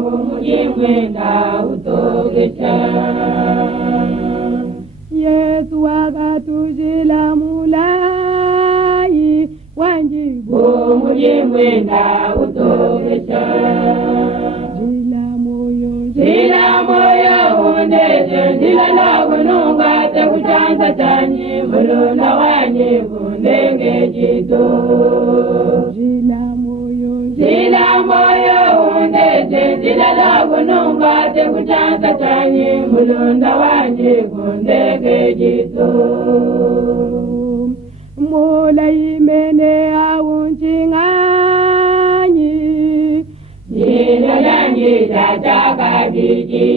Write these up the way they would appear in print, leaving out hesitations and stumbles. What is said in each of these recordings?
mujimwenda utogesha. Yesu wakatujila mulai wanjibu mujimwenda utogesha. Jila moyo undete jila lagununga te kuchanza chanyi mulunda wanyi kundenge jito. Jila moyo undete jila lagununga te kuchanza chanyi mulunda wanyi kundenge jito. Mola imene aunchingani jila yanyi jataka biji.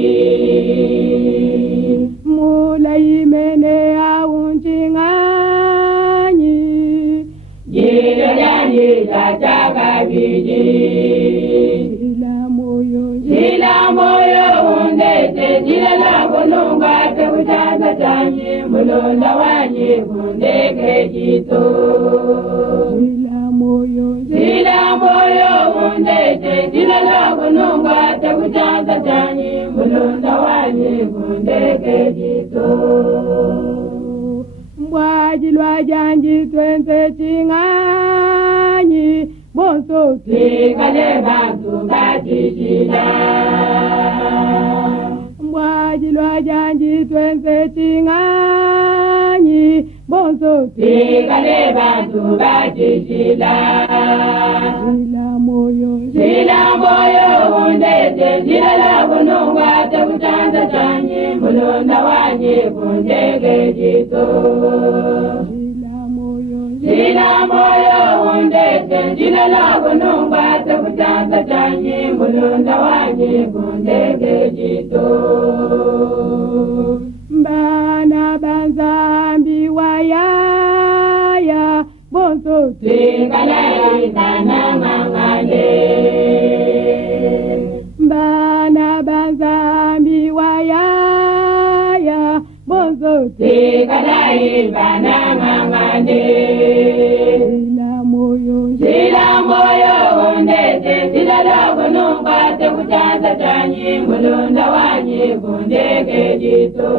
Mola imene aunchingani jila yanyi jataka biji. Jila moyo undete jila lagununga te kuchanza chanyi mulunda wanyi kundenge jito. Jila moyo undete jila lagununga te kuchanza chanyi mulunda wanyi kundenge jito. Mbwajilwa janji twenze chingani bonso tikale bantu batishila. Mbwajilwa janji twenze chingani bonso tikale bantu batishila. Jila moyo undete jila lagununga te kuchanza chanyi mulunda wanyi kundenge jito. Jila moyo undete jila lagununga te kuchanza chanyi mulunda wanyi kundenge jito. Mbana banzambi wayaya bonso tikale itana mangale. Mbana banzambi wayaya bonso tikale itana mangale. Jila moyo undete jila lagununga te kuchanza chanyi mulunda wanyi kundenge jito.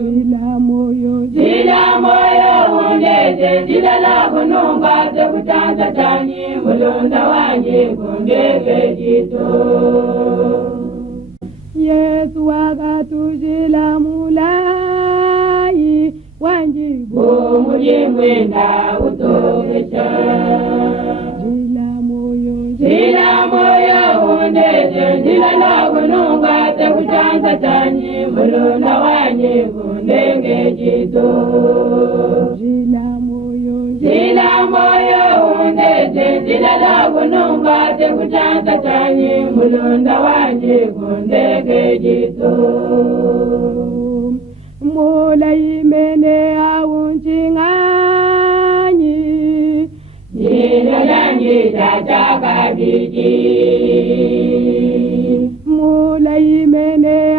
Jila moyo undete jila lagununga te kuchanza chanyi mulunda wanyi kundenge jito. Yesu wakatujila mulai wanjibu mujimwenda utogesha. Jila moyo undete jila lagununga te kuchanza chanyi mulunda wanyi kundenge jito. Jila moyo undete jila lagununga te kuchanza chanyi mulunda wanyi kundenge jito. Mola imene aunchingani jila yanyi jataka biji. Mola imene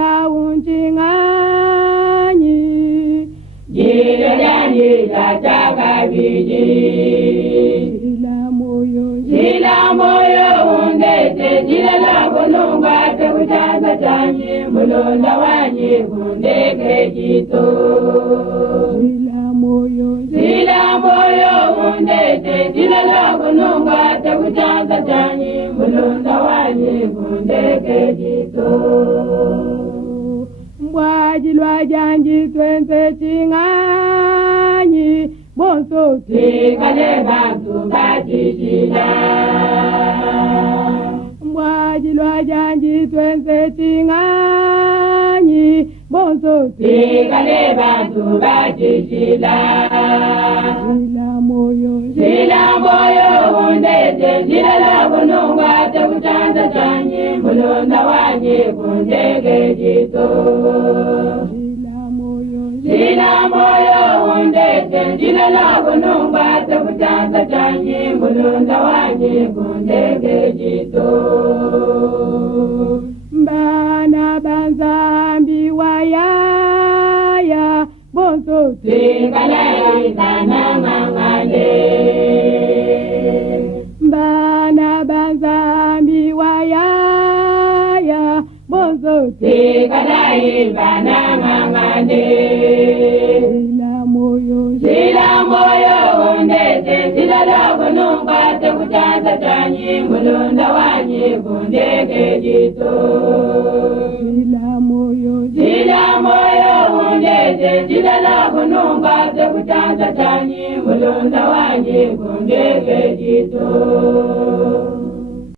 aunchingani jila yanyi jataka biji. Jila moyo undete jila lagununga te kuchanza chanyi mulunda wanyi kundenge jito. Jila moyo undete jila lagununga te kuchanza chanyi mulunda wanyi kundenge jito. Mbwajilwa janji twenze chingani bonso tikale bantu batishila. Mbwajilwa janji twenze chingani bonso tikale bantu batishila. Jila moyo undete jila lagununga te kuchanza chanyi mulunda wanyi kundenge jito. Jila moyo undete jila lagununga te kuchanza chanyi mulunda wanyi kundenge jito. Mbana banzambi wayaya bonso tikale itana mangale. Mbana banzambi wayaya Sikalai bana mangane. Sila moyo undete sila logo numba te kuchasa chanyi mulunda wanyi kundeke jito. Sila moyo undete sila logo numba te kuchasa chanyi mulunda wanyi kundeke jito.